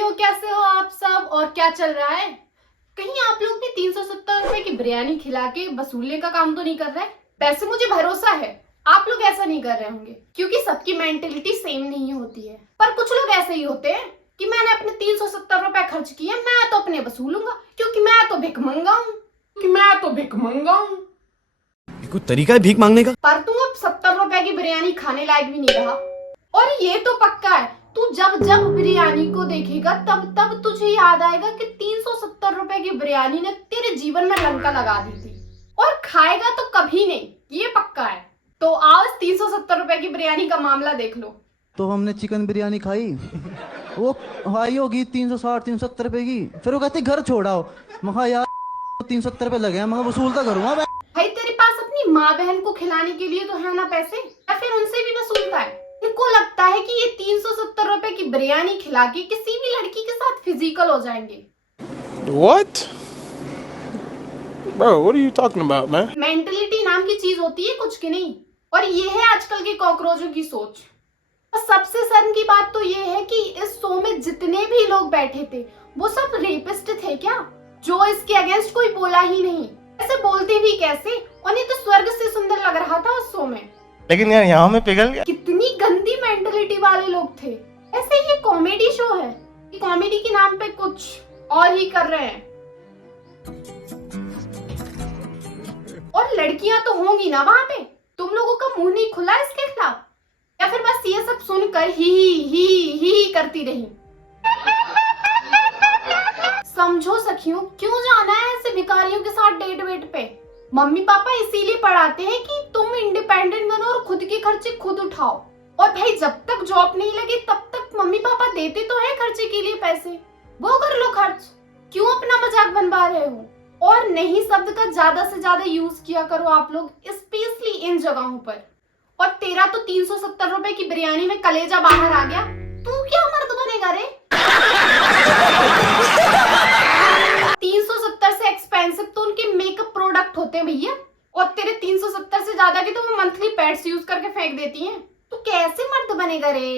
साथियों, कैसे हो आप सब और क्या चल रहा है? कहीं आप लोग भी 370 रुपए की बिरयानी खिला के वसूलने का काम तो नहीं कर रहे? वैसे मुझे भरोसा है आप लोग ऐसा नहीं कर रहे होंगे, क्योंकि सबकी मेंटेलिटी सेम नहीं होती है। पर कुछ लोग ऐसे ही होते हैं कि मैंने अपने 370 रुपए खर्च किए, मैं तो अपने वसूलूंगा, क्योंकि मैं तो भिखमंगा हूँ। कोई तरीका है भीख मांगने का? पर तू अब 70 रुपए की बिरयानी खाने लायक भी नहीं रहा। और ये तो पक्का है, तू जब जब बिरयानी को देखेगा तब तब तुझे याद आएगा कि 370 रुपए की बिरयानी ने तेरे जीवन में लंका लगा दी थी। और खाएगा तो कभी नहीं, ये पक्का है। तो आओ इस 370 रुपए की बिरयानी का मामला देख लो। तो हमने चिकन बिरयानी खाई, वो हाई होगी 360-370 रुपए की। फिर वो कहती घर छोड़ाओ, महा यार 370 रुपए लगे हैं, मैं वसूलता करूंगा। भाई तेरे पास अपनी माँ बहन को खिलाने के लिए तो है ना पैसे, या फिर उनसे भी वसूलता है? इनको लगता है कि ये 370 रुपए की बिरयानी खिला के किसी भी लड़की के साथ फिजिकल हो जाएंगे। What? Bro, what are you talking about, man? Mentality नाम की चीज होती है कुछ की नहीं, और ये है आजकल के कॉकरोचों की सोच। और सबसे शर्म की बात तो ये है कि इस शो में जितने भी लोग बैठे थे वो सब रेपिस्ट थे क्या, जो इसके अगेंस्ट कोई बोला ही नहीं। ऐसे बोलते भी कैसे? उन्हें तो स्वर्ग से सुंदर लग रहा था उस शो में, लेकिन यार यहाँ में पिघल गया। कितनी गंदी मेंटलिटी वाले लोग थे। ऐसे ये कॉमेडी शो है कि कॉमेडी के नाम पे कुछ और ही कर रहे हैं। और लड़कियां तो होंगी ना वहां पे, तुम लोगों का मुंह नहीं खुला इसके खिलाफ, या फिर बस ये सब सुनकर ही करती रही? समझो सखियों, क्यों जाना है ऐसे भिखारियों के साथ डेट वेट पे? मम्मी पापा इसीलिए पढ़ाते हैं कि तुम इंडिपेंडेंट बनो और खुद के खर्चे खुद उठाओ। और भाई जब तक जॉब नहीं लगे तब तक मम्मी पापा देते तो है खर्चे के लिए पैसे, वो कर लो खर्च, क्यों अपना मजाक बनवा रहे हो? और नहीं शब्द का ज्यादा से ज्यादा यूज किया करो आप लोग, स्पेशली इन जगहों पर। और तेरा तो 370 रुपए की बिरयानी में कलेजा बाहर आ गया, तू क्या मर्द बनेगा रे? 370 से एक्सपेंसिव तो उनके मेकअप प्रोडक्ट होते हैं भैया, और तेरे 370 से ज्यादा की तो वो मंथली पैड्स यूज करके फेंक देती हैं। तू कैसे मर्द बनेगा रे?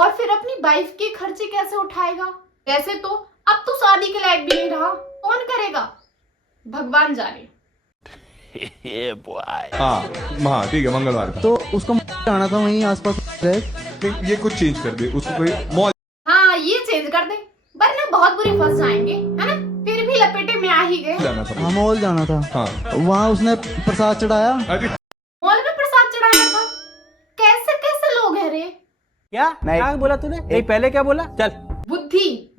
और फिर अपनी वाइफ के खर्चे कैसे उठाएगा? वैसे तो अब तो शादी के लायक भी नहीं रहा, कौन करेगा? भगवान जाने। हाँ ठीक है, मंगलवार को तो उसको आना था वहीं आसपास रहे। ये कुछ चेंज कर दे, उसको कोई मॉल। हाँ ये चेंज कर दे, वरना बहुत बुरी फंस जाएंगे, है ना? फिर भी लपेटे में आ ही गए। जाना था। हाँ मॉल जाना था। हाँ वहाँ उसने प्रसाद चढ़ाया। अरे मॉल में प्रसाद चढ़ाना था? कैसे कैसे लोग हैं रे? क्या बोला तूने? नहीं पहले क्या बोला? चल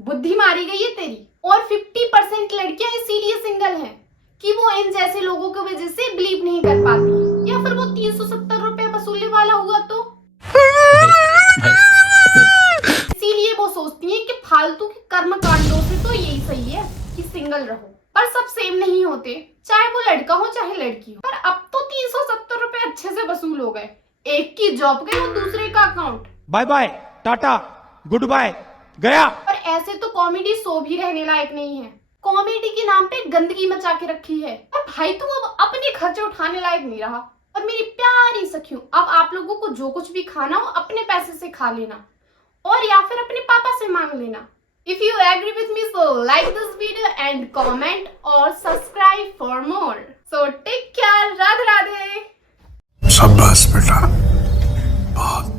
बुद्धि मारी गई है तेरी। और 50% लड़कियां इसीलिए सिंगल हैं कि वो इन जैसे लोगों की वजह से बिलीव नहीं कर पाती, या फिर वो 370 रुपए वसूलने वाला हुआ तो इसीलिए वो सोचती हैं कि फालतू के कर्म कांडों से तो यही सही है कि सिंगल रहो। पर सब सेम नहीं होते, चाहे वो लड़का हो चाहे लड़की हो। पर अब तो 370 रुपए अच्छे से वसूल हो गए, एक की जॉब गई और दूसरे का account. Bye bye tata goodbye गया। पर ऐसे तो कॉमेडी शो भी रहने लायक नहीं है, कॉमेडी के नाम पे गंदगी मचा के रखी है। और भाई तुम अब अपने खर्चे उठाने लायक नहीं रहा। और मेरी प्यारी सखियों, अब आप लोगों को जो कुछ भी खाना हो अपने पैसे से खा लेना, और या फिर अपने पापा से मांग लेना। If you agree with me, so like this video and comment or subscribe for more. So take care, Radhe Radhe. शाबाश बेटा, बहुत